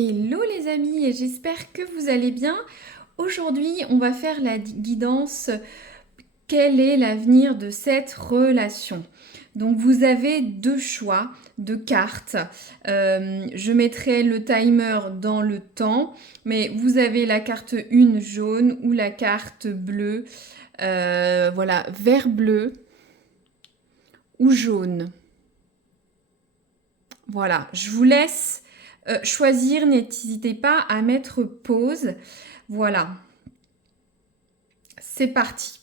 Hello les amis, et j'espère que vous allez bien. Aujourd'hui, on va faire la guidance. Quel est l'avenir de cette relation? Donc vous avez deux choix de cartes. Je mettrai le timer dans le temps, mais vous avez la carte 1 jaune ou la carte bleue. Voilà, vert bleu ou jaune. Voilà, je vous laisse choisir. N'hésitez pas à mettre pause. Voilà, c'est parti.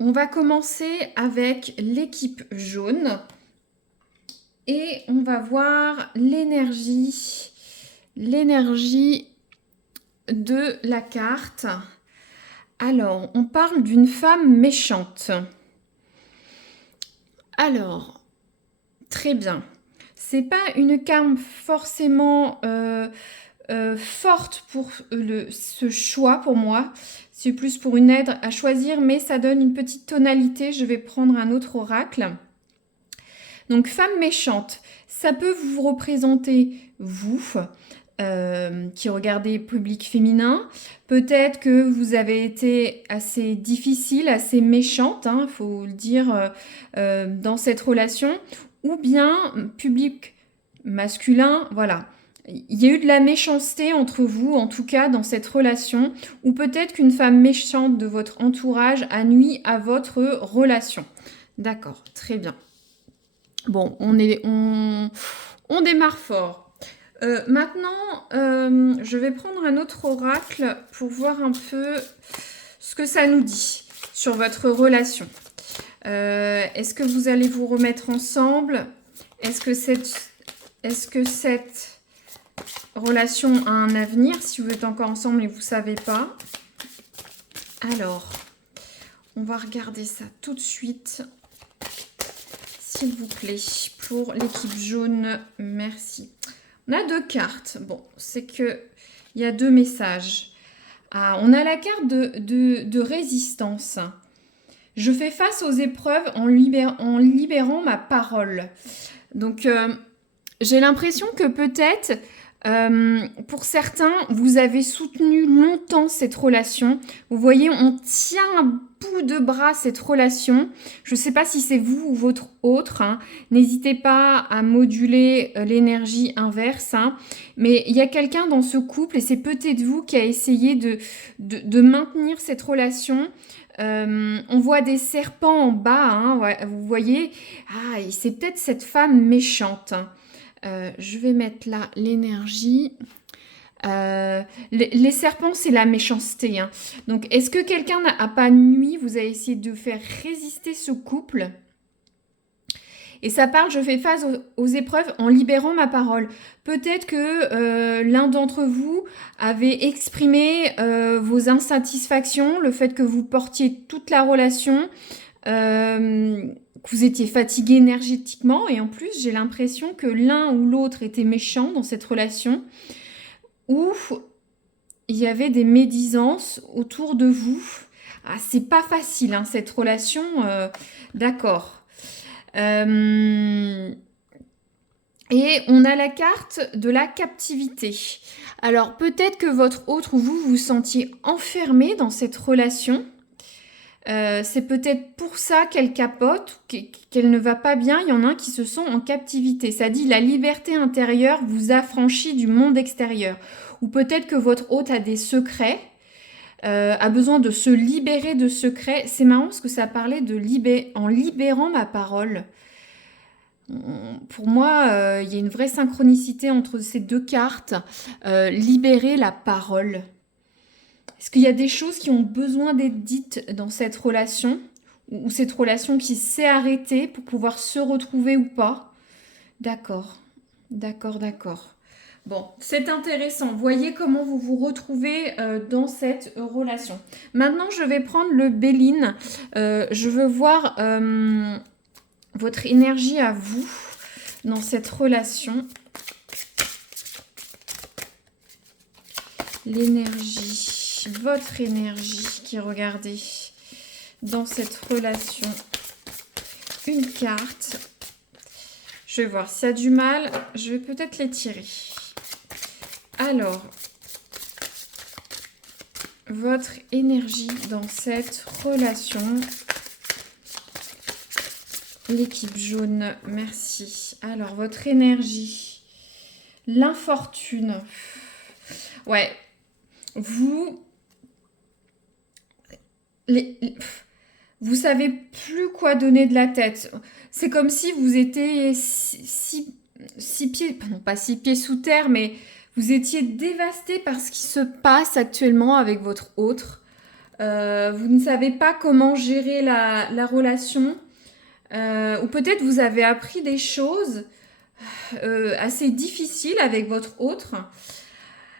On va commencer avec l'équipe jaune et on va voir l'énergie de la carte. Alors, on parle d'une femme méchante. Alors, très bien. C'est pas une carte forcément forte pour ce choix pour moi. C'est plus pour une aide à choisir, mais ça donne une petite tonalité. Je vais prendre un autre oracle. Donc, femme méchante, ça peut vous représenter, vous, qui regardez public féminin. Peut-être que vous avez été assez difficile, assez méchante, il faut le dire, dans cette relation. Ou bien public masculin, voilà. Il y a eu de la méchanceté entre vous, en tout cas dans cette relation, ou peut-être qu'une femme méchante de votre entourage a nui à votre relation. D'accord, très bien. Bon, on démarre fort. Maintenant, je vais prendre un autre oracle pour voir un peu ce que ça nous dit sur votre relation. Est-ce que vous allez vous remettre ensemble? Est-ce que cette relation a un avenir si vous êtes encore ensemble et vous ne savez pas? Alors, on va regarder ça tout de suite. S'il vous plaît, pour l'équipe jaune, merci. On a deux cartes. Bon, c'est que il y a deux messages. Ah, on a la carte de résistance. Je fais face aux épreuves en libérant ma parole. Donc, j'ai l'impression que peut-être, pour certains, vous avez soutenu longtemps cette relation. Vous voyez, on tient à bout de bras cette relation. Je ne sais pas si c'est vous ou votre autre. N'hésitez pas à moduler l'énergie inverse. Mais il y a quelqu'un dans ce couple, et c'est peut-être vous qui a essayé de maintenir cette relation. On voit des serpents en bas, ouais, vous voyez. Ah, et c'est peut-être cette femme méchante. Je vais mettre là l'énergie. Les serpents, c'est la méchanceté. Donc, est-ce que quelqu'un n'a pas nuit? Vous avez essayé de faire résister ce couple. Et ça parle, je fais face aux épreuves en libérant ma parole. Peut-être que l'un d'entre vous avait exprimé vos insatisfactions, le fait que vous portiez toute la relation, que vous étiez fatigué énergétiquement. Et en plus, j'ai l'impression que l'un ou l'autre était méchant dans cette relation, où il y avait des médisances autour de vous. Ah, c'est pas facile, cette relation. D'accord. Et on a la carte de la captivité. Alors peut-être que votre autre ou vous vous sentiez enfermé dans cette relation. C'est peut-être pour ça qu'elle capote, qu'elle ne va pas bien. Il y en a un qui se sent en captivité. Ça dit la liberté intérieure vous affranchit du monde extérieur. Ou peut-être que votre hôte a des secrets, a besoin de se libérer de secrets. C'est marrant parce que ça parlait de en libérant ma parole. Pour moi, il y a une vraie synchronicité entre ces deux cartes. Libérer la parole. Est-ce qu'il y a des choses qui ont besoin d'être dites dans cette relation, ou cette relation qui s'est arrêtée pour pouvoir se retrouver ou pas? D'accord, d'accord, d'accord. Bon, c'est intéressant. Voyez comment vous vous retrouvez dans cette relation. Maintenant, je vais prendre le Béline. Je veux voir votre énergie à vous dans cette relation. L'énergie, votre énergie qui regardez dans cette relation. Une carte. Je vais voir s'il y a du mal. Je vais peut-être les tirer. Alors, votre énergie dans cette relation. L'équipe jaune, merci. Alors, votre énergie. L'infortune. Ouais. Vous savez plus quoi donner de la tête. C'est comme si vous étiez six pieds, non pas 6 pieds sous terre, mais vous étiez dévasté par ce qui se passe actuellement avec votre autre. Vous ne savez pas comment gérer la relation. Ou peut-être vous avez appris des choses assez difficiles avec votre autre.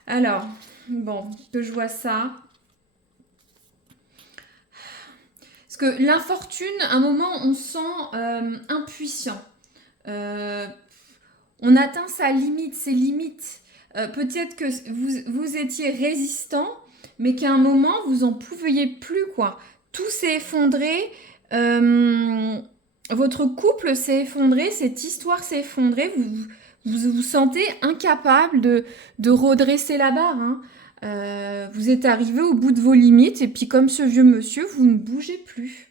Alors, bon, que je vois ça. Parce que l'infortune, à un moment, on se sent impuissant. On atteint sa limite, ses limites. Peut-être que vous étiez résistant, mais qu'à un moment, vous en pouviez plus, quoi. Tout s'est effondré. Votre couple s'est effondré, cette histoire s'est effondrée. Vous sentez incapable de redresser la barre, hein. Vous êtes arrivé au bout de vos limites et puis comme ce vieux monsieur, vous ne bougez plus.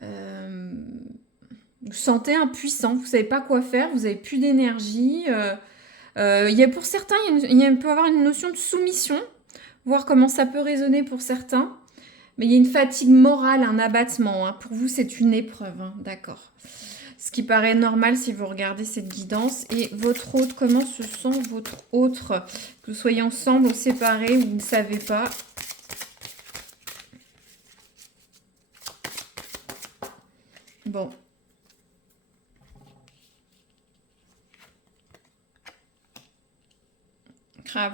Vous sentez impuissant, vous ne savez pas quoi faire, vous n'avez plus d'énergie. Pour certains, il peut y avoir une notion de soumission, voir comment ça peut résonner pour certains. Mais il y a une fatigue morale, un abattement, hein. Pour vous, c'est une épreuve, hein. D'accord. Ce qui paraît normal si vous regardez cette guidance. Et votre autre, comment se sent votre autre? Que vous soyez ensemble ou séparés, vous ne savez pas. Bon.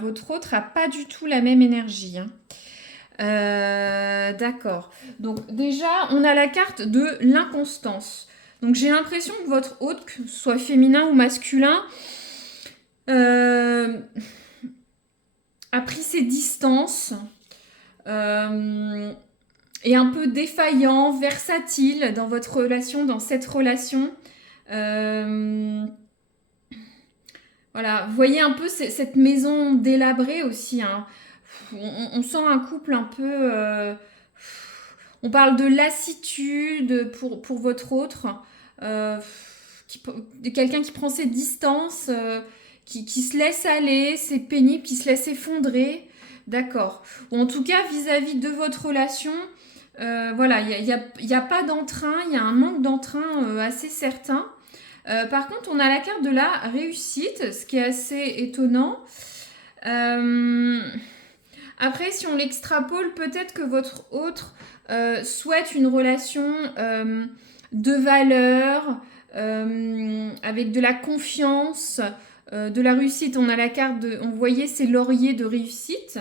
Votre autre n'a pas du tout la même énergie, hein. D'accord. Donc déjà, on a la carte de l'inconstance. Donc j'ai l'impression que votre hôte, que ce soit féminin ou masculin, a pris ses distances, est un peu défaillant, versatile dans votre relation, dans cette relation. Voilà, vous voyez un peu cette maison délabrée aussi, hein. On sent un couple un peu... on parle de lassitude pour votre autre. De quelqu'un qui prend ses distances, qui se laisse aller, c'est pénible, qui se laisse effondrer. D'accord. Ou en tout cas, vis-à-vis de votre relation, voilà, il y a pas d'entrain, il y a un manque d'entrain assez certain. Par contre, on a la carte de la réussite, ce qui est assez étonnant. Après, si on l'extrapole, peut-être que votre autre souhaite une relation de valeur, avec de la confiance, de la réussite. On a la carte de... On voyait ces lauriers de réussite.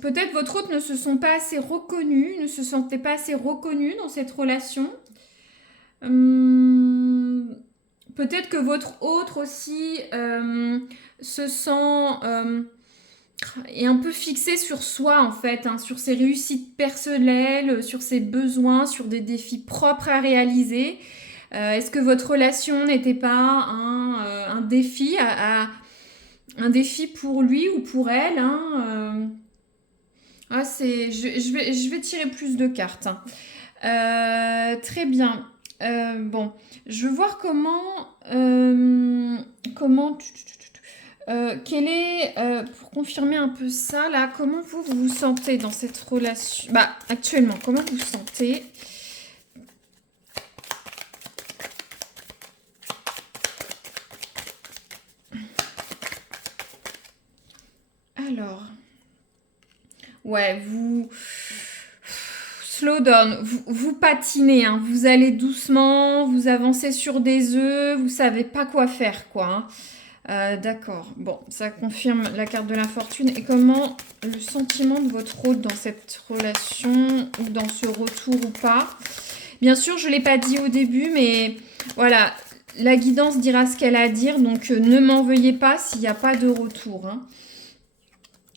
Peut-être votre autre ne se sont pas assez reconnus, ne se sentait pas assez reconnus dans cette relation. Peut-être que votre autre aussi se sent est un peu fixé sur soi en fait, hein, sur ses réussites personnelles, sur ses besoins, sur des défis propres à réaliser. Est-ce que votre relation n'était pas un défi un défi pour lui ou pour elle, hein, je vais tirer plus de cartes, hein. Très bien. Bon, je veux voir quel est, pour confirmer un peu ça, là, comment vous vous sentez dans cette relation? Bah, actuellement, comment vous vous sentez? Alors, ouais, slow down, vous patinez, hein, vous allez doucement, vous avancez sur des œufs, vous savez pas quoi faire, quoi, hein. D'accord, bon, ça confirme la carte de l'infortune. Et comment le sentiment de votre hôte dans cette relation ou dans ce retour ou pas? Bien sûr, je ne l'ai pas dit au début, mais voilà, la guidance dira ce qu'elle a à dire, donc ne m'en veuillez pas s'il n'y a pas de retour, hein.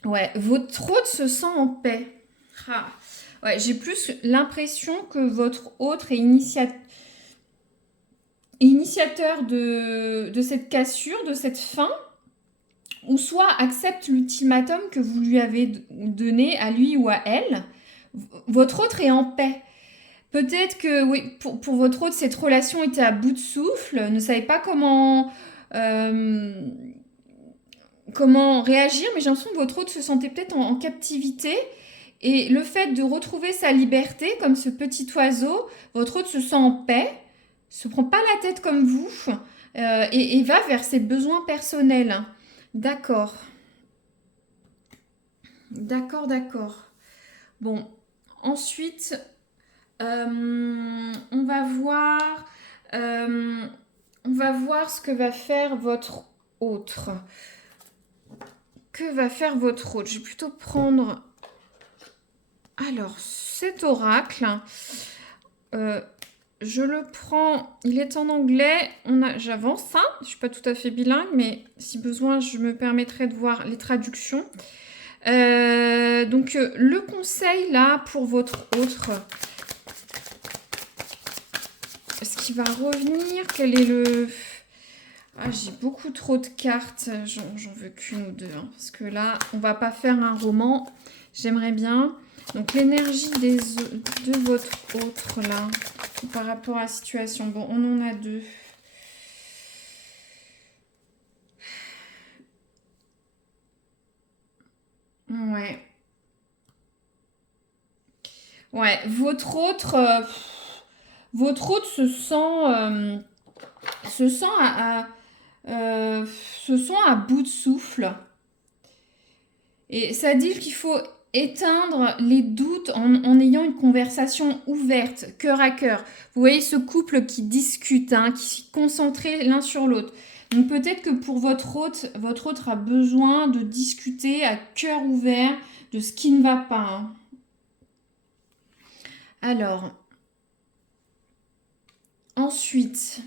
Ouais, votre hôte se sent en paix. Ah. Ouais, j'ai plus l'impression que votre autre est initiateur de cette cassure, de cette fin, ou soit accepte l'ultimatum que vous lui avez donné à lui ou à elle. Votre autre est en paix. Peut-être que, oui, pour votre autre, cette relation était à bout de souffle, ne savait pas comment réagir, mais j'ai l'impression que votre autre se sentait peut-être en captivité. Et le fait de retrouver sa liberté, comme ce petit oiseau, votre autre se sent en paix, se prend pas la tête comme vous, et va vers ses besoins personnels. D'accord. D'accord, d'accord. Bon, ensuite, on va voir, ce que va faire votre autre. Que va faire votre autre? Je vais plutôt prendre... Alors, cet oracle, je le prends, il est en anglais, j'avance, hein, je ne suis pas tout à fait bilingue, mais si besoin, je me permettrai de voir les traductions. Donc, le conseil, là, pour votre autre, ce qui va revenir, quel est le... Ah, j'ai beaucoup trop de cartes, j'en veux qu'une ou deux, hein, parce que là, on va pas faire un roman, j'aimerais bien... Donc, l'énergie de votre autre, là, par rapport à la situation. Bon, on en a deux. Ouais. Ouais, votre autre se sent à bout de souffle. Et ça dit qu'il faut éteindre les doutes en ayant une conversation ouverte, cœur à cœur. Vous voyez ce couple qui discute, hein, qui est concentré l'un sur l'autre. Donc peut-être que pour votre autre a besoin de discuter à cœur ouvert de ce qui ne va pas, hein. Alors, ensuite,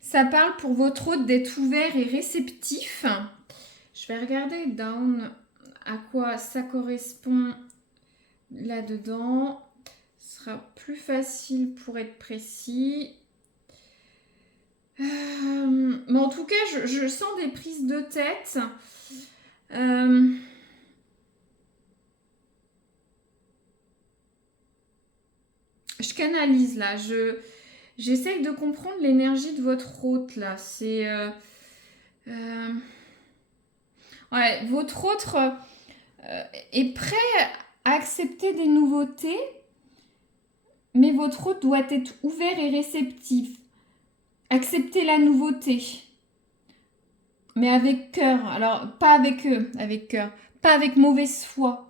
ça parle pour votre autre d'être ouvert et réceptif. Je vais regarder down à quoi ça correspond là-dedans. Ce sera plus facile pour être précis. Mais en tout cas, je sens des prises de tête. Je canalise là. J'essaye de comprendre l'énergie de votre hôte là. C'est... ouais, votre autre est prêt à accepter des nouveautés, mais votre autre doit être ouvert et réceptif. Accepter la nouveauté, mais avec cœur. Alors, pas avec eux, avec cœur. Pas avec mauvaise foi.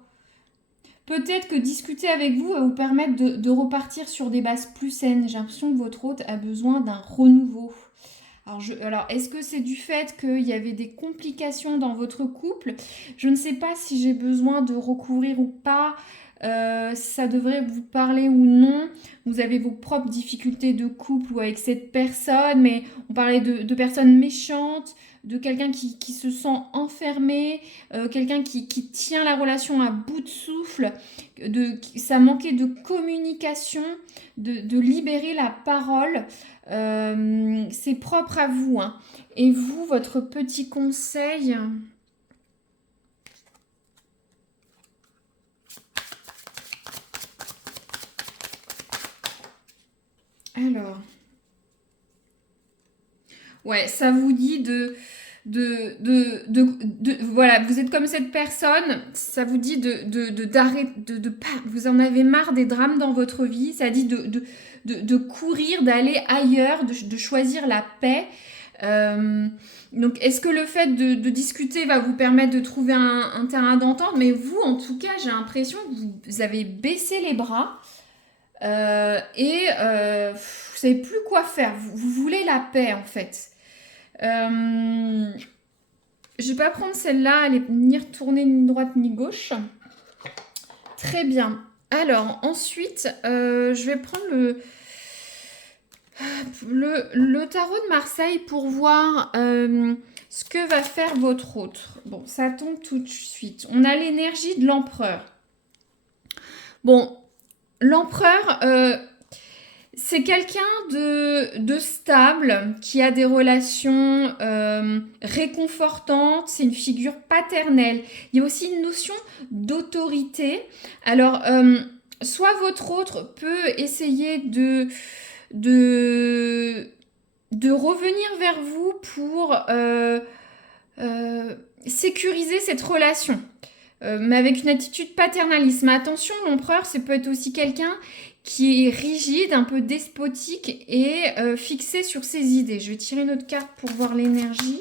Peut-être que discuter avec vous va vous permettre de repartir sur des bases plus saines. J'ai l'impression que votre hôte a besoin d'un renouveau. Alors, est-ce que c'est du fait qu'il y avait des complications dans votre couple? Je ne sais pas si j'ai besoin de recourir ou pas, si ça devrait vous parler ou non. Vous avez vos propres difficultés de couple ou avec cette personne, mais on parlait de personnes méchantes, de quelqu'un qui se sent enfermé, quelqu'un qui tient la relation à bout de souffle, ça manquait de communication, de libérer la parole. C'est propre à vous, hein. Et vous, votre petit conseil? Alors, ouais, ça vous dit voilà, vous êtes comme cette personne, ça vous dit d'arrêter, de pas, vous en avez marre des drames dans votre vie, ça dit de courir, d'aller ailleurs, de choisir la paix. Donc, est-ce que le fait de discuter va vous permettre de trouver un terrain d'entente? Mais vous, en tout cas, j'ai l'impression que vous avez baissé les bras vous savez plus quoi faire. Vous voulez la paix, en fait. Je vais pas prendre celle-là, elle est ni retournée ni droite ni gauche. Très bien. Alors, ensuite, je vais prendre le tarot de Marseille pour voir ce que va faire votre autre. Bon, ça tombe tout de suite. On a l'énergie de l'empereur. Bon, l'empereur, C'est quelqu'un de stable, qui a des relations réconfortantes, c'est une figure paternelle. Il y a aussi une notion d'autorité. Alors, soit votre autre peut essayer de, de revenir vers vous pour euh, sécuriser cette relation, mais avec une attitude paternaliste. Mais attention, l'empereur, ça peut être aussi quelqu'un qui est rigide, un peu despotique et fixé sur ses idées. Je vais tirer une autre carte pour voir l'énergie.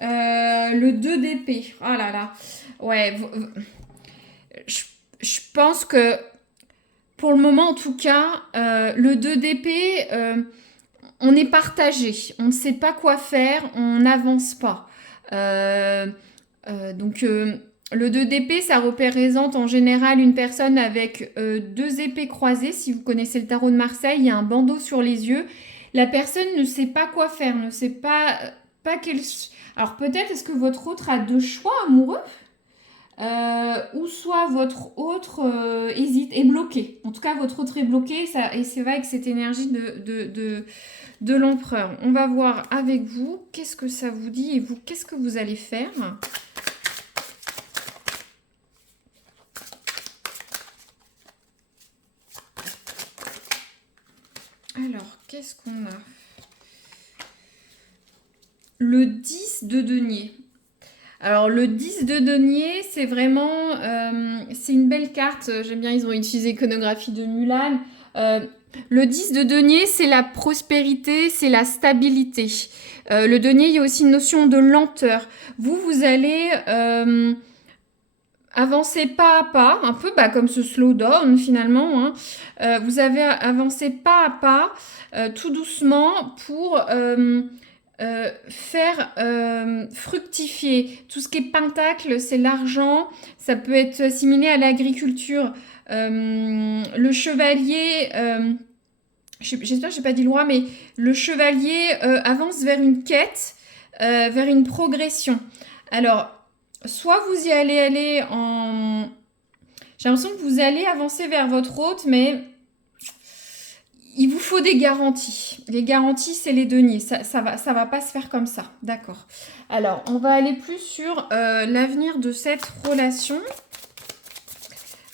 Le 2 d'épée. Oh là là. Ouais, je, je pense que pour le moment, en tout cas, le 2 d'épée, on est partagé. On ne sait pas quoi faire, on n'avance pas. Euh, donc, le 2 d'épée, ça représente en général une personne avec deux épées croisées. Si vous connaissez le tarot de Marseille, il y a un bandeau sur les yeux. La personne ne sait pas quoi faire, ne sait pas quel... Alors peut-être est-ce que votre autre a deux choix amoureux, ou soit votre autre hésite, est bloqué. En tout cas, votre autre est bloqué ça, et c'est vrai avec cette énergie de l'empereur. On va voir avec vous qu'est-ce que ça vous dit et vous, qu'est-ce que vous allez faire. Alors, qu'est-ce qu'on a? Le 10 de denier. Alors, le 10 de denier, c'est vraiment... c'est une belle carte. J'aime bien, ils ont utilisé l'iconographie de Mulan. Le 10 de denier, c'est la prospérité, c'est la stabilité. Le denier, il y a aussi une notion de lenteur. Vous allez... avancer pas à pas, un peu comme ce slowdown finalement, hein. Vous avez avancé pas à pas, tout doucement pour faire fructifier. Tout ce qui est pentacle, c'est l'argent, ça peut être assimilé à l'agriculture. Le chevalier, j'espère que j'ai pas dit le roi, mais le chevalier avance vers une quête, vers une progression. Alors, soit vous y allez aller en... J'ai l'impression que vous allez avancer vers votre hôte, mais il vous faut des garanties. Les garanties, c'est les deniers. Ça va pas se faire comme ça. D'accord. Alors, on va aller plus sur l'avenir de cette relation.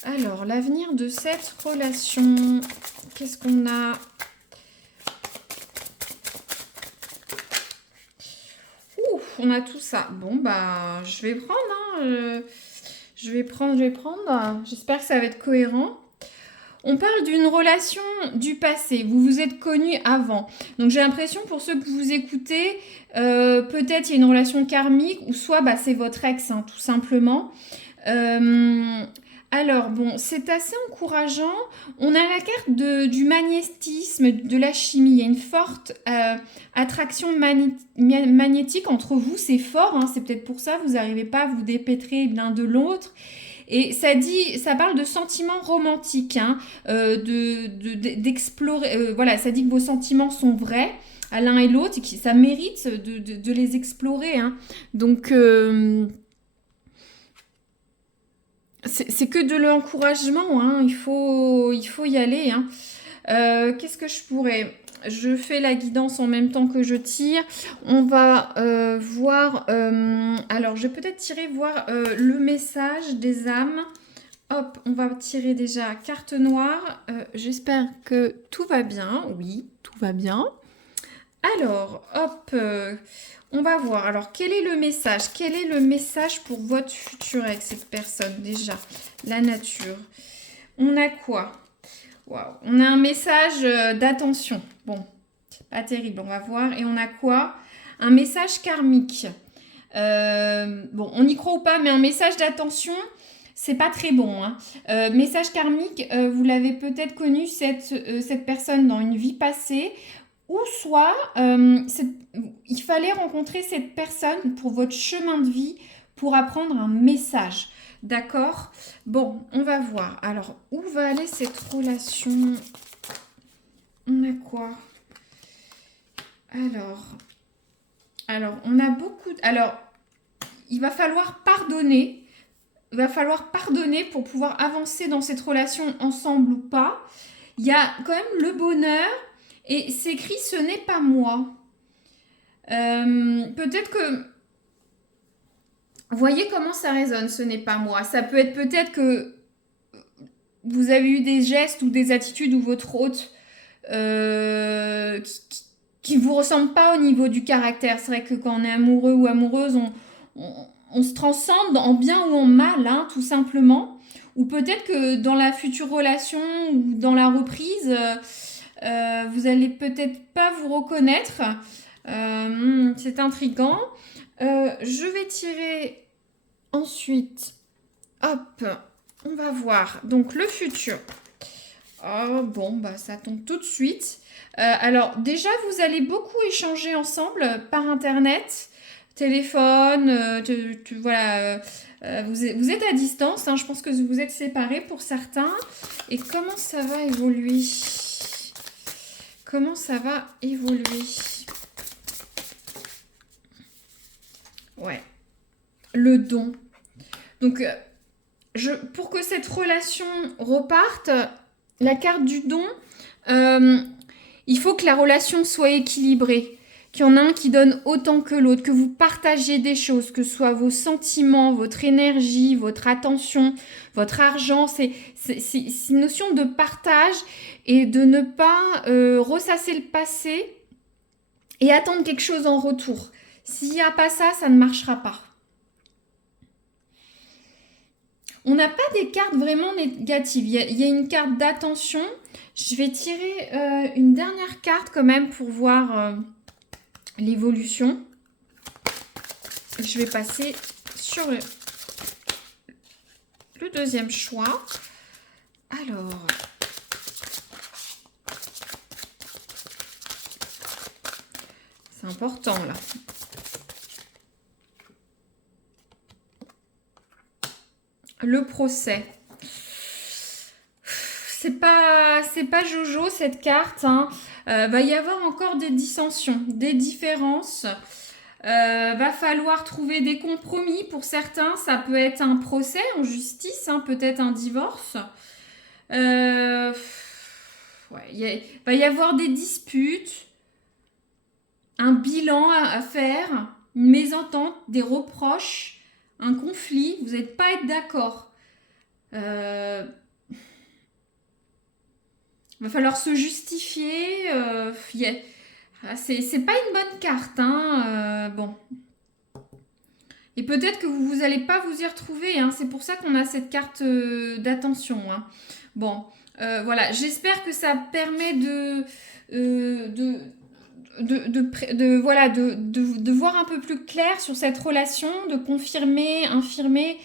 Alors, l'avenir de cette relation, qu'est-ce qu'on a? Ouh, on a tout ça. Bon, bah, je vais prendre, hein, je vais prendre. J'espère que ça va être cohérent. On parle d'une relation du passé. Vous vous êtes connus avant. Donc j'ai l'impression pour ceux que vous écoutez, peut-être il y a une relation karmique ou soit c'est votre ex, hein, tout simplement. Alors bon, c'est assez encourageant. On a la carte du magnétisme, de la chimie. Il y a une forte attraction magnétique entre vous. C'est fort, hein, c'est peut-être pour ça que vous n'arrivez pas à vous dépêtrer l'un de l'autre. Et ça parle de sentiments romantiques, hein, d'explorer. Voilà, ça dit que vos sentiments sont vrais à l'un et l'autre et que ça mérite de les explorer, hein. Donc, c'est que de l'encouragement, hein. Il faut y aller, hein. Qu'est-ce que je pourrais... Je fais la guidance en même temps que je tire. On va voir... alors, je vais peut-être tirer, voir le message des âmes. Hop, on va tirer déjà carte noire. J'espère que tout va bien. Oui, tout va bien. Alors, hop, on va voir. Alors, quel est le message? Quel est le message pour votre futur avec cette personne déjà? La nature. On a quoi? Waouh, on a un message d'attention. Bon, pas terrible, on va voir. Et on a quoi? Un message karmique. Bon, on y croit ou pas, mais un message d'attention, c'est pas très bon, hein. Message karmique, vous l'avez peut-être connu, cette personne dans une vie passée, ou soit il fallait rencontrer cette personne pour votre chemin de vie, pour apprendre un message. D'accord? Bon, on va voir. Alors, où va aller cette relation? On a quoi? Alors, on a beaucoup... Alors, il va falloir pardonner. Il va falloir pardonner pour pouvoir avancer dans cette relation ensemble ou pas. Il y a quand même le bonheur et c'est écrit ce n'est pas moi. Peut-être que voyez comment ça résonne, ce n'est pas moi. Ça peut être peut-être que vous avez eu des gestes ou des attitudes où votre hôte qui vous ressemble pas au niveau du caractère. C'est vrai que quand on est amoureux ou amoureuse, on se transcende en bien ou en mal, hein, tout simplement. Ou peut-être que dans la future relation ou dans la reprise, vous allez peut-être pas vous reconnaître. C'est intriguant. Je vais tirer ensuite. Hop, on va voir. Donc le futur. Oh bon, bah ça tombe tout de suite. Alors déjà, vous allez beaucoup échanger ensemble par internet, téléphone, voilà. Vous êtes à distance, hein, je pense que vous êtes séparés pour certains. Et comment ça va évoluer? Comment ça va évoluer? Ouais, le don. Donc, pour que cette relation reparte, la carte du don, il faut que la relation soit équilibrée, qu'il y en a un qui donne autant que l'autre, que vous partagez des choses, que ce soit vos sentiments, votre énergie, votre attention, votre argent. C'est une notion de partage et de ne pas ressasser le passé et attendre quelque chose en retour. S'il n'y a pas ça, ça ne marchera pas. On n'a pas des cartes vraiment négatives. Il y a une carte d'attention. Je vais tirer une dernière carte quand même pour voir l'évolution. Je vais passer sur le deuxième choix. Alors, c'est important là. Le procès. C'est pas Jojo cette carte. Hein. Va y avoir encore des dissensions, des différences. Va falloir trouver des compromis pour certains. Ça peut être un procès en justice, hein, peut-être un divorce. Ouais, va y avoir des disputes, un bilan à faire, une mésentente, des reproches, un conflit. Vous n'êtes pas être d'accord. Va falloir se justifier. C'est pas une bonne carte. Hein, bon. Et peut-être que vous n'allez pas vous y retrouver. Hein, c'est pour ça qu'on a cette carte d'attention. Hein. Bon, voilà. J'espère que ça permet de voir un peu plus clair sur cette relation, de confirmer, infirmer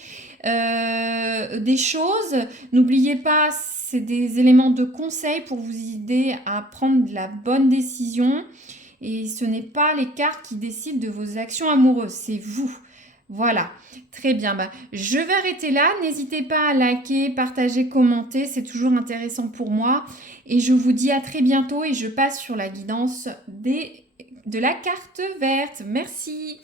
des choses. N'oubliez pas, c'est des éléments de conseil pour vous aider à prendre la bonne décision. Et ce n'est pas les cartes qui décident de vos actions amoureuses, c'est vous. Voilà, très bien. Bah, je vais arrêter là. N'hésitez pas à liker, partager, commenter. C'est toujours intéressant pour moi. Et je vous dis à très bientôt et je passe sur la guidance de la carte verte. Merci.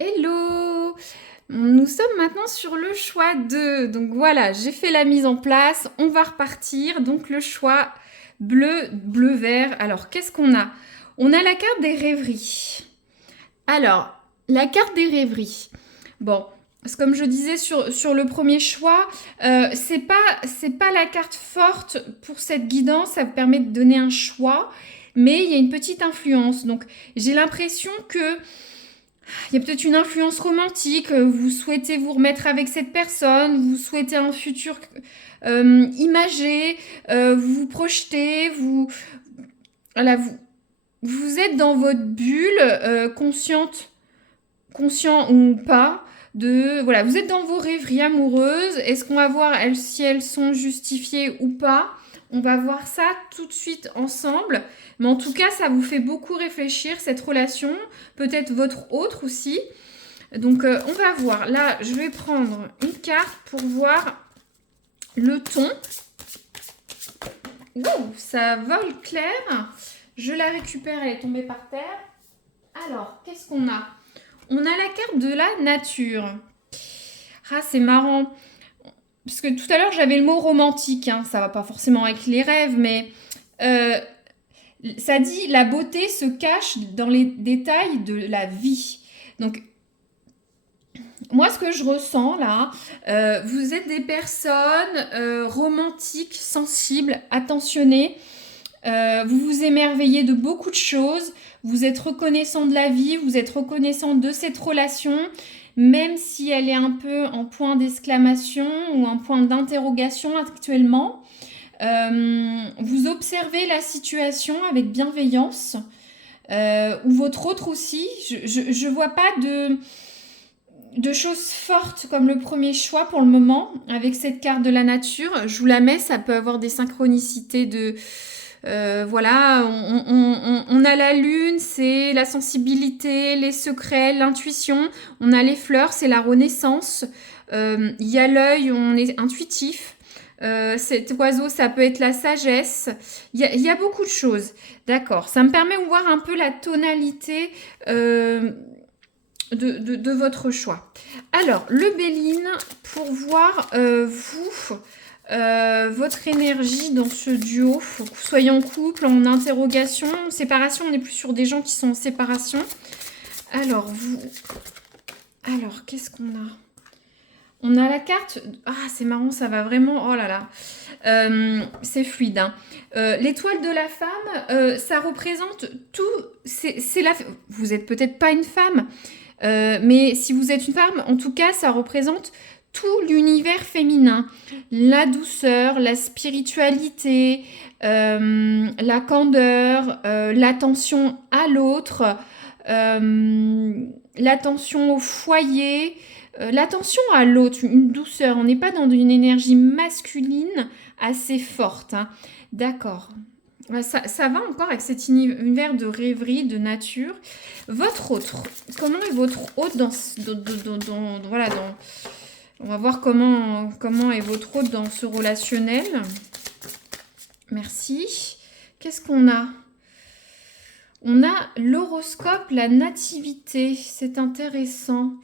Hello! Nous sommes maintenant sur le choix 2. Donc voilà, j'ai fait la mise en place. On va repartir. Donc le choix bleu, bleu-vert. Alors, qu'est-ce qu'on a? On a la carte des rêveries. Alors, la carte des rêveries. Bon, comme je disais sur le premier choix, c'est pas la carte forte pour cette guidance. Ça permet de donner un choix. Mais il y a une petite influence. Donc, j'ai l'impression que Il y a peut-être une influence romantique, vous souhaitez vous remettre avec cette personne, vous souhaitez un futur imagé, vous vous projetez, voilà, vous êtes dans votre bulle, conscient ou pas, voilà, vous êtes dans vos rêveries amoureuses. Est-ce qu'on va voir si elles sont justifiées ou pas? On va voir ça tout de suite ensemble. Mais en tout cas, ça vous fait beaucoup réfléchir, cette relation. Peut-être votre autre aussi. Donc, on va voir. Là, je vais prendre une carte pour voir le ton. Wow, ça vole clair. Je la récupère, elle est tombée par terre. Alors, qu'est-ce qu'on a? On a la carte de la nature. Ah, c'est marrant. Parce que tout à l'heure, j'avais le mot romantique. Hein. Ça va pas forcément avec les rêves, mais ça dit la beauté se cache dans les détails de la vie. Donc, moi, ce que je ressens là, vous êtes des personnes romantiques, sensibles, attentionnées. Vous vous émerveillez de beaucoup de choses. Vous êtes reconnaissant de la vie, vous êtes reconnaissant de cette relation, même si elle est un peu en point d'exclamation ou en point d'interrogation actuellement. Vous observez la situation avec bienveillance. Ou votre autre aussi. Je vois pas de choses fortes comme le premier choix pour le moment avec cette carte de la nature. Je vous la mets, ça peut avoir des synchronicités de... voilà, on a la lune, c'est la sensibilité, les secrets, l'intuition. On a les fleurs, c'est la renaissance. Il y a l'œil, on est intuitif. Cet oiseau, ça peut être la sagesse. Il y a beaucoup de choses. D'accord, ça me permet de voir un peu la tonalité de votre choix. Alors, le Béline, pour voir votre énergie dans ce duo, que vous soyez en couple, en interrogation, en séparation, on n'est plus sur des gens qui sont en séparation. Alors, qu'est-ce qu'on a? On a la carte... Ah, c'est marrant, ça va vraiment... Oh là là. C'est fluide. Hein. L'étoile de la femme, ça représente tout... Vous n'êtes peut-être pas une femme, mais si vous êtes une femme, en tout cas, ça représente tout l'univers féminin. La douceur, la spiritualité, la candeur, l'attention à l'autre, l'attention au foyer, l'attention à l'autre, une douceur. On n'est pas dans une énergie masculine assez forte. Hein. D'accord. Ça va encore avec cet univers de rêverie, de nature. Votre autre, comment est votre autre voilà, on va voir comment est votre autre dans ce relationnel. Merci. Qu'est-ce qu'on a? On a l'horoscope, la nativité. C'est intéressant.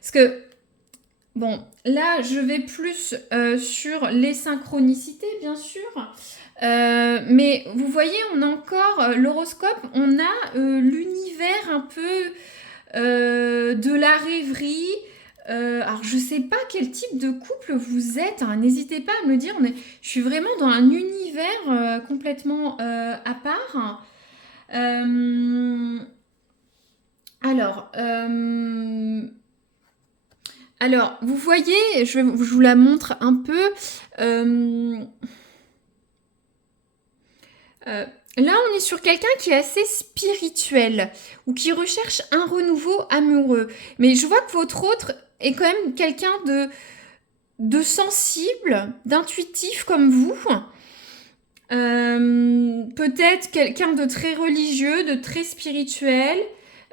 Parce que, bon, là, je vais plus sur les synchronicités, bien sûr. Mais vous voyez, on a encore l'horoscope, on a l'univers un peu de la rêverie. Alors, je sais pas quel type de couple vous êtes. Hein, n'hésitez pas à me le dire. Je suis vraiment dans un univers complètement à part. Alors, vous voyez, je vous la montre un peu. Là, on est sur quelqu'un qui est assez spirituel ou qui recherche un renouveau amoureux. Mais je vois que votre autre est quand même quelqu'un de sensible, d'intuitif comme vous. Peut-être quelqu'un de très religieux, de très spirituel,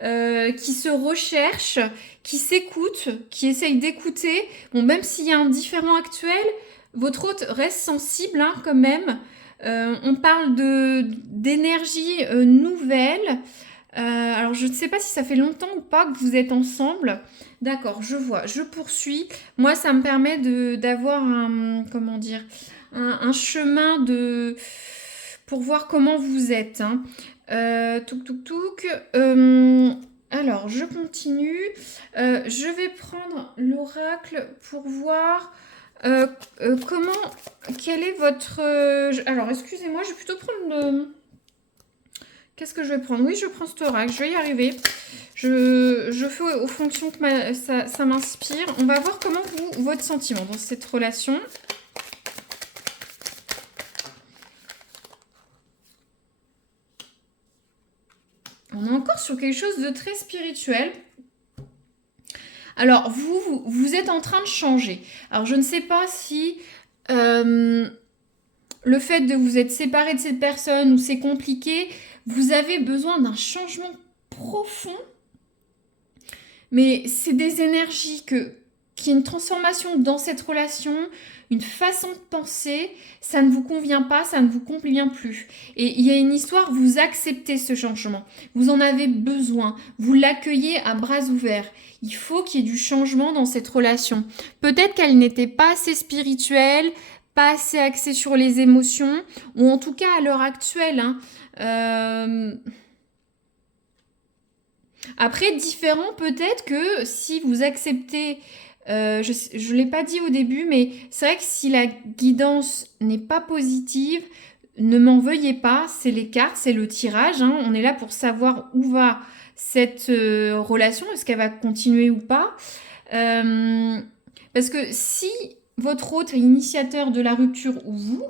qui se recherche, qui s'écoute, qui essaye d'écouter. Bon, même s'il y a un différent actuel, votre autre reste sensible hein, quand même. On parle d'énergie nouvelle. Alors, je ne sais pas si ça fait longtemps ou pas que vous êtes ensemble. D'accord, je vois, je poursuis. Moi, ça me permet d'avoir comment dire, un chemin pour voir comment vous êtes. Hein. Alors, je continue. Je vais prendre l'oracle pour voir quel est votre... alors, excusez-moi, je vais plutôt prendre Qu'est-ce que je vais prendre? Oui, je prends cet oracle, je vais y arriver. Je fais aux fonctions que ça m'inspire. On va voir comment votre sentiment dans cette relation. On est encore sur quelque chose de très spirituel. Alors, vous êtes en train de changer. Alors, je ne sais pas si le fait de vous être séparé de cette personne ou c'est compliqué, vous avez besoin d'un changement profond. Mais c'est des énergies qu'il y a une transformation dans cette relation, une façon de penser, ça ne vous convient pas, ça ne vous convient plus. Et il y a une histoire, vous acceptez ce changement, vous en avez besoin, vous l'accueillez à bras ouverts. Il faut qu'il y ait du changement dans cette relation. Peut-être qu'elle n'était pas assez spirituelle, pas assez axée sur les émotions, ou en tout cas à l'heure actuelle, Après, différent peut-être que si vous acceptez, je ne l'ai pas dit au début, mais c'est vrai que si la guidance n'est pas positive, ne m'en veuillez pas, c'est les cartes, c'est le tirage. On est là pour savoir où va cette relation, est-ce qu'elle va continuer ou pas. Parce que si votre autre est initiateur de la rupture ou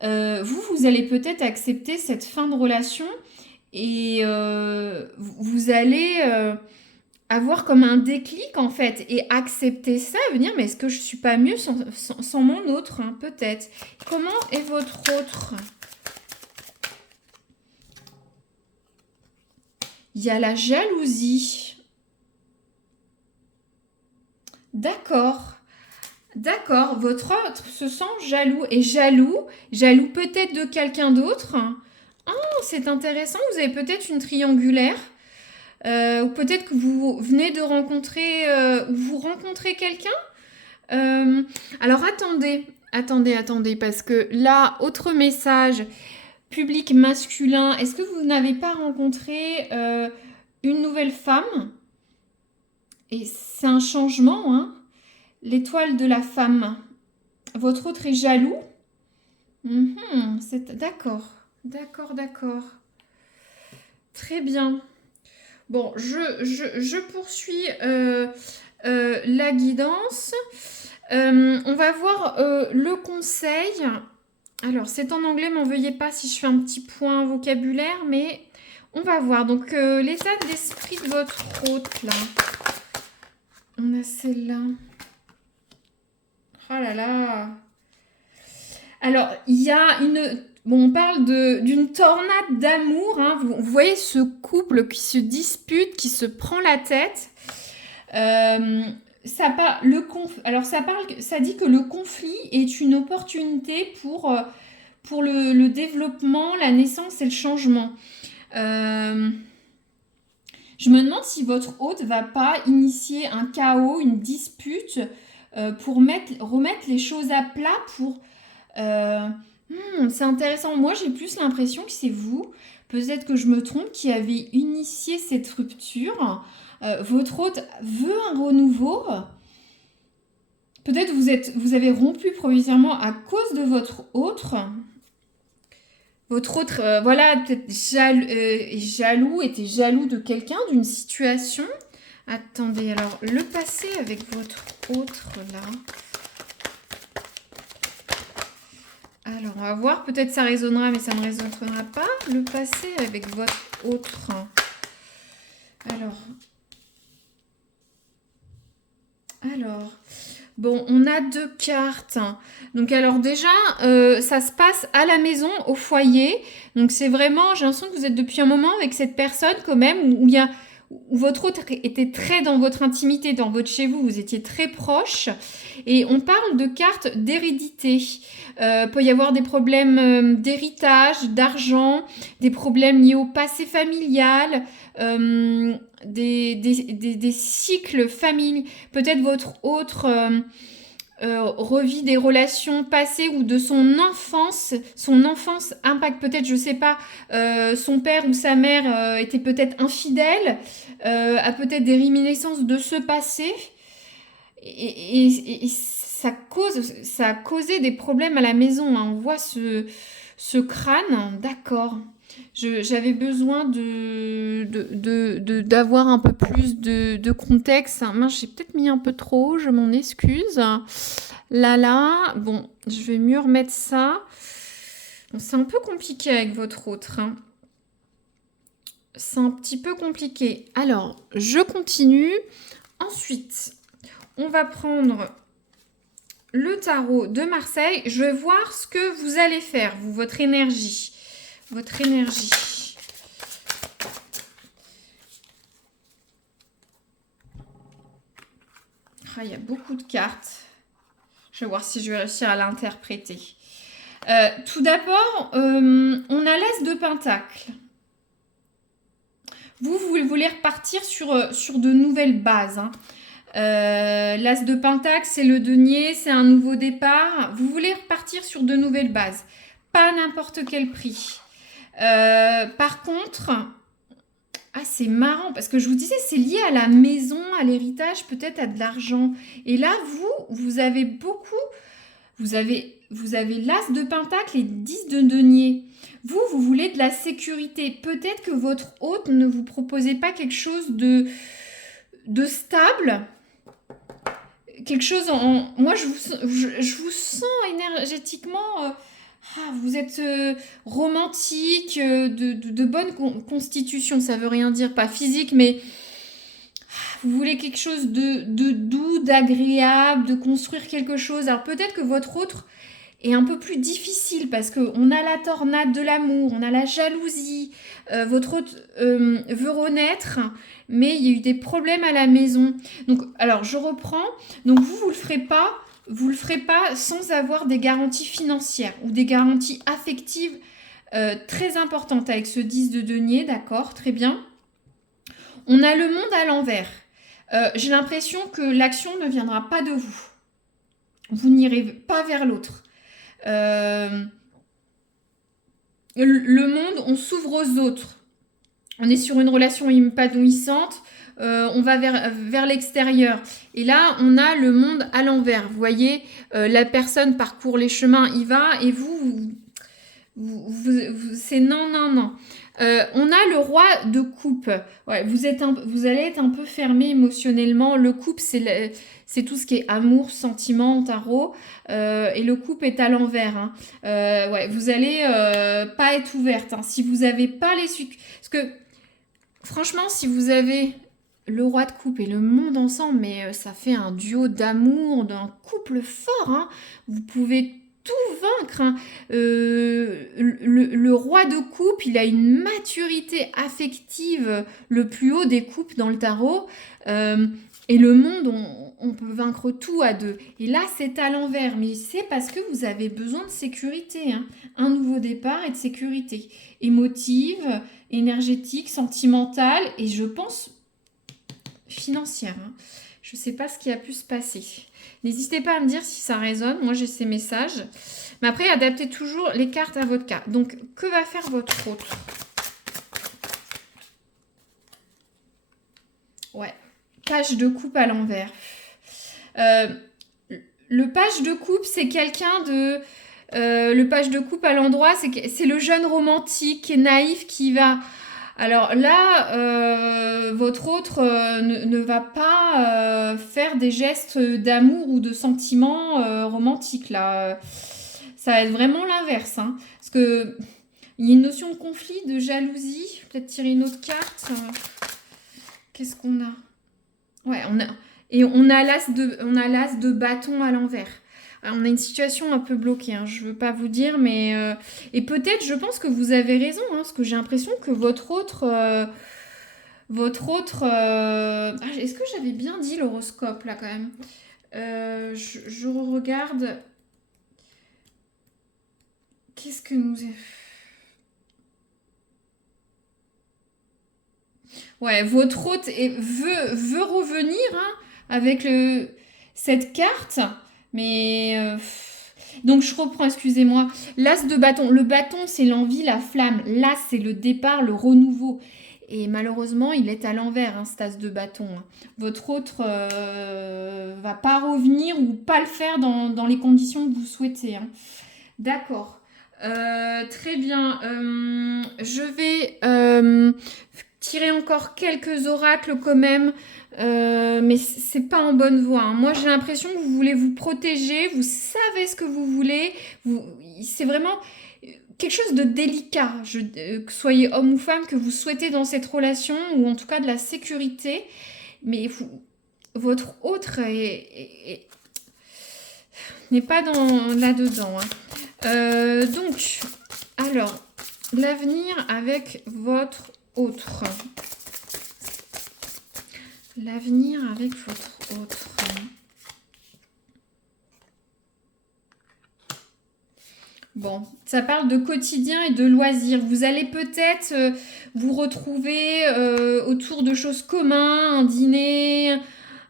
vous allez peut-être accepter cette fin de relation et vous allez avoir comme un déclic en fait et accepter ça et venir mais est-ce que je suis pas mieux sans mon autre peut-être. Comment est votre autre? Il y a la jalousie. D'accord. D'accord, votre autre se sent jaloux et jaloux peut-être de quelqu'un d'autre. Oh, c'est intéressant, vous avez peut-être une triangulaire. Ou peut-être que vous venez de rencontrer, vous rencontrez quelqu'un. Alors attendez, parce que là, autre message, public masculin, est-ce que vous n'avez pas rencontré une nouvelle femme? Et c'est un changement, l'étoile de la femme. Votre autre est jaloux? D'accord, d'accord. Très bien. Bon, je poursuis la guidance. On va voir le conseil. Alors, c'est en anglais, m'en veuillez pas si je fais un petit point vocabulaire, mais on va voir. Donc, l'état d'esprit de votre hôte, là. On a celle-là. Oh là là. Alors, il y a une... Bon, on parle d'une tornade d'amour. Vous voyez ce couple qui se dispute, qui se prend la tête. Ça dit que le conflit est une opportunité pour le développement, la naissance et le changement. Je me demande si votre hôte va pas initier un chaos, une dispute pour remettre les choses à plat pour... c'est intéressant. Moi, j'ai plus l'impression que c'est vous, peut-être que je me trompe, qui avez initié cette rupture. Votre hôte veut un renouveau. Peut-être vous avez rompu provisoirement à cause de votre autre. Votre autre, voilà, peut-être jaloux, était jaloux de quelqu'un, d'une situation. Attendez, alors, le passé avec votre autre, là. Alors, on va voir. Peut-être ça résonnera, mais ça ne résonnera pas. Le passé avec votre autre. Alors, bon, on a 2 cartes. Donc, alors déjà, ça se passe à la maison, au foyer. Donc, c'est vraiment, j'ai l'impression que vous êtes depuis un moment avec cette personne quand même, où votre autre était très dans votre intimité, dans votre chez vous, vous étiez très proche. Et on parle de cartes d'hérédité. Peut y avoir des problèmes d'héritage, d'argent, des problèmes liés au passé familial, des cycles familiaux. Peut-être votre autre revit des relations passées ou de son enfance impacte peut-être, je sais pas, son père ou sa mère était peut-être infidèle, a peut-être des réminiscences de ce passé et ça a causé des problèmes à la maison. On voit ce crâne, d'accord. J'avais besoin d'avoir un peu plus de contexte. Mince, j'ai peut-être mis un peu trop, je m'en excuse. Là, bon, je vais mieux remettre ça. Bon, c'est un peu compliqué avec votre autre, hein. C'est un petit peu compliqué. Alors, je continue. Ensuite, on va prendre le tarot de Marseille. Je vais voir ce que vous allez faire, vous, votre énergie. Votre énergie. Ah, il y a beaucoup de cartes. Je vais voir si je vais réussir à l'interpréter. Tout d'abord, on a l'As de Pentacle. Vous voulez repartir sur de nouvelles bases, hein. L'As de Pentacle, c'est le denier, c'est un nouveau départ. Vous voulez repartir sur de nouvelles bases. Pas à n'importe quel prix. Par contre, c'est marrant parce que je vous disais, c'est lié à la maison, à l'héritage, peut-être à de l'argent. Et là, vous avez beaucoup... Vous avez l'As de Pentacle et 10 de denier. Vous voulez de la sécurité. Peut-être que votre hôte ne vous proposait pas quelque chose de stable. Quelque chose en... Moi, je vous sens énergétiquement... vous êtes romantique, de bonne constitution. Ça veut rien dire, pas physique, mais... Vous voulez quelque chose de doux, d'agréable, de construire quelque chose. Alors peut-être que votre autre est un peu plus difficile parce qu'on a la tornade de l'amour, on a la jalousie. Votre autre veut renaître, mais il y a eu des problèmes à la maison. Donc, alors je reprends. Donc vous le ferez pas. Vous le ferez pas sans avoir des garanties financières ou des garanties affectives très importantes avec ce 10 de denier, d'accord, très bien. On a le monde à l'envers. J'ai l'impression que l'action ne viendra pas de vous. Vous n'irez pas vers l'autre. Le monde, on s'ouvre aux autres. On est sur une relation épanouissante. On va vers l'extérieur. Et là, on a le monde à l'envers. Vous voyez, la personne parcourt les chemins, il va, et vous c'est non, non, non. On a le roi de coupe. Ouais, vous allez être un peu fermé émotionnellement. Le coupe, c'est tout ce qui est amour, sentiment, tarot. Et le coupe est à l'envers, hein. Ouais, vous allez pas être ouverte, hein. Si vous n'avez pas les... Parce que, franchement, si vous avez le roi de coupe et le monde ensemble, mais ça fait un duo d'amour, d'un couple fort, hein. Vous pouvez tout vaincre, hein. Le roi de coupe, il a une maturité affective le plus haut des coupes dans le tarot. Et le monde, on peut vaincre tout à deux. Et là, c'est à l'envers. Mais c'est parce que vous avez besoin de sécurité, hein. Un nouveau départ et de sécurité. Émotive, énergétique, sentimentale et je pense financière, hein. Je ne sais pas ce qui a pu se passer. N'hésitez pas à me dire si ça résonne. Moi, j'ai ces messages. Mais après, adaptez toujours les cartes à votre cas. Donc, que va faire votre autre? Ouais. Page de coupe à l'envers. Le page de coupe, c'est quelqu'un de... le page de coupe à l'endroit, c'est le jeune romantique qui est naïf qui va... Alors là, votre autre ne va pas faire des gestes d'amour ou de sentiments romantiques. Là. Ça va être vraiment l'inverse, hein. Parce que il y a une notion de conflit, de jalousie. Peut-être tirer une autre carte. Qu'est-ce qu'on a? Ouais, on a l'as de bâton à l'envers. Alors, on a une situation un peu bloquée, hein, je ne veux pas vous dire, mais... et peut-être, je pense que vous avez raison, hein, parce que j'ai l'impression que votre autre... est-ce que j'avais bien dit l'horoscope, là, quand même? Je regarde... Qu'est-ce que nous... Ouais, votre hôte veut revenir, hein, avec cette carte, mais... donc je reprends, excusez-moi. L'as de bâton. Le bâton, c'est l'envie, la flamme. L'as, c'est le départ, le renouveau. Et malheureusement, il est à l'envers, hein, cet as de bâton, hein. Votre autre va pas revenir ou pas le faire dans les conditions que vous souhaitez, hein. D'accord. Très bien. Je vais tirer encore quelques oracles quand même, mais c'est pas en bonne voie, hein. Moi, j'ai l'impression que vous voulez vous protéger, vous savez ce que vous voulez. C'est vraiment quelque chose de délicat, que soyez homme ou femme, que vous souhaitez dans cette relation, ou en tout cas de la sécurité. Mais votre autre n'est pas là-dedans, hein. Donc, alors, l'avenir avec votre autre. L'avenir avec votre autre. Bon, ça parle de quotidien et de loisirs. Vous allez peut-être vous retrouver autour de choses communes, un dîner,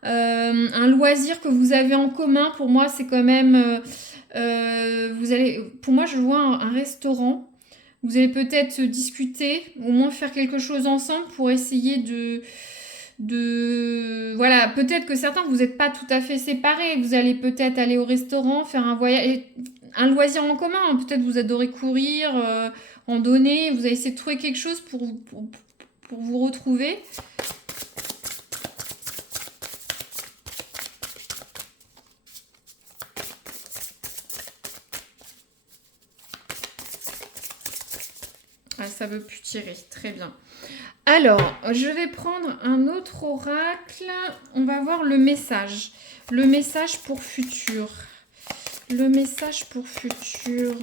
un loisir que vous avez en commun. Pour moi, c'est quand même... pour moi, je vois un restaurant. Vous allez peut-être discuter, au moins faire quelque chose ensemble pour essayer voilà, peut-être que certains, vous n'êtes pas tout à fait séparés. Vous allez peut-être aller au restaurant, faire un voyage, un loisir en commun, hein. Peut-être vous adorez courir, randonner. Vous allez essayer de trouver quelque chose pour vous retrouver. Ah, ça veut plus tirer, très bien. Alors, je vais prendre un autre oracle. On va voir le message. Le message pour futur. Le message pour futur.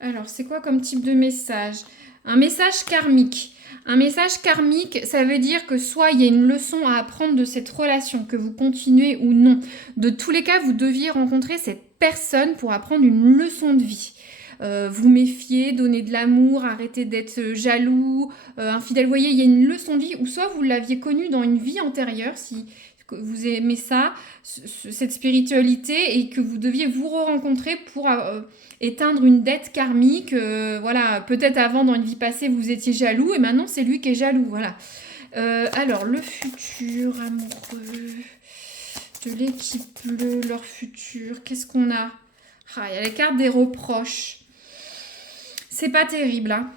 Alors, c'est quoi comme type de message? Un message karmique. Un message karmique, ça veut dire que soit il y a une leçon à apprendre de cette relation, que vous continuez ou non. De tous les cas, vous deviez rencontrer cette personne pour apprendre une leçon de vie. Vous méfier, donner de l'amour, arrêter d'être jaloux, infidèle. Vous voyez, il y a une leçon de vie, ou soit vous l'aviez connue dans une vie antérieure, si vous aimez ça, cette spiritualité, et que vous deviez vous re-rencontrer pour éteindre une dette karmique. Voilà, peut-être avant, dans une vie passée, vous étiez jaloux, et maintenant, c'est lui qui est jaloux. Voilà. Alors, le futur amoureux de l'équipe bleue, leur futur, qu'est-ce qu'on a? Ah, il y a la carte des reproches. C'est pas terrible, hein.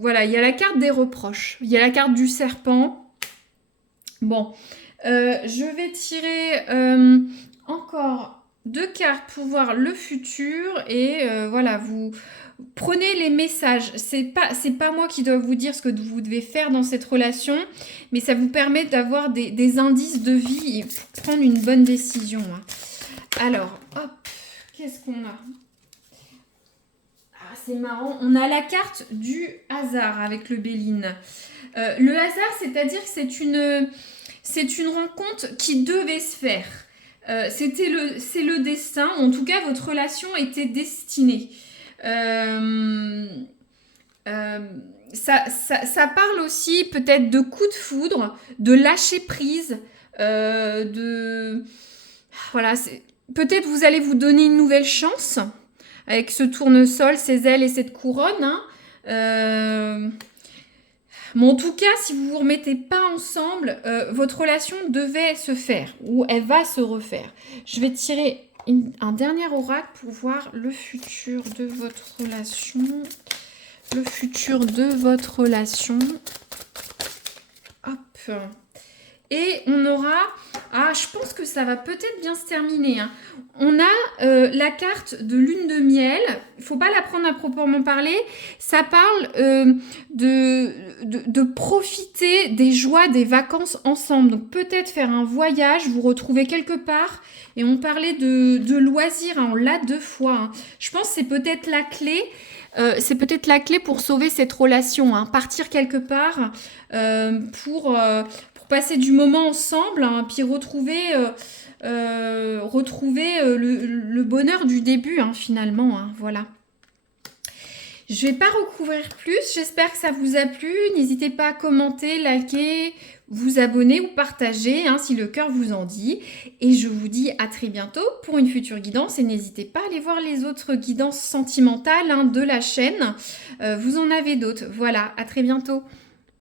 Voilà, il y a la carte des reproches. Il y a la carte du serpent. Bon, je vais tirer encore 2 cartes pour voir le futur. Et voilà, vous prenez les messages. C'est pas moi qui dois vous dire ce que vous devez faire dans cette relation, mais ça vous permet d'avoir des indices de vie et pour prendre une bonne décision, hein. Alors, hop, qu'est-ce qu'on a? C'est marrant, on a la carte du hasard avec le Béline. Le hasard, c'est-à-dire que c'est une rencontre qui devait se faire. C'est le destin, en tout cas votre relation était destinée. Ça parle aussi peut-être de coup de foudre, de lâcher prise, voilà, peut-être vous allez vous donner une nouvelle chance avec ce tournesol, ses ailes et cette couronne, hein. Mais en tout cas, si vous ne vous remettez pas ensemble, votre relation devait se faire ou elle va se refaire. Je vais tirer un dernier oracle pour voir le futur de votre relation. Le futur de votre relation. Hop. Et on aura... Ah, je pense que ça va peut-être bien se terminer, hein. On a la carte de lune de miel. Il ne faut pas la prendre à proprement parler. Ça parle de profiter des joies des vacances ensemble. Donc peut-être faire un voyage, vous retrouver quelque part. Et on parlait de loisirs, hein. On l'a 2 fois, hein. Je pense que c'est peut-être la clé. C'est peut-être la clé pour sauver cette relation, hein. Partir quelque part pour passer du moment ensemble, hein, puis retrouver le bonheur du début, hein, finalement, hein, voilà. Je ne vais pas recouvrir plus, j'espère que ça vous a plu. N'hésitez pas à commenter, liker, vous abonner ou partager, hein, si le cœur vous en dit. Et je vous dis à très bientôt pour une future guidance. Et n'hésitez pas à aller voir les autres guidances sentimentales, hein, de la chaîne. Vous en avez d'autres. Voilà, à très bientôt.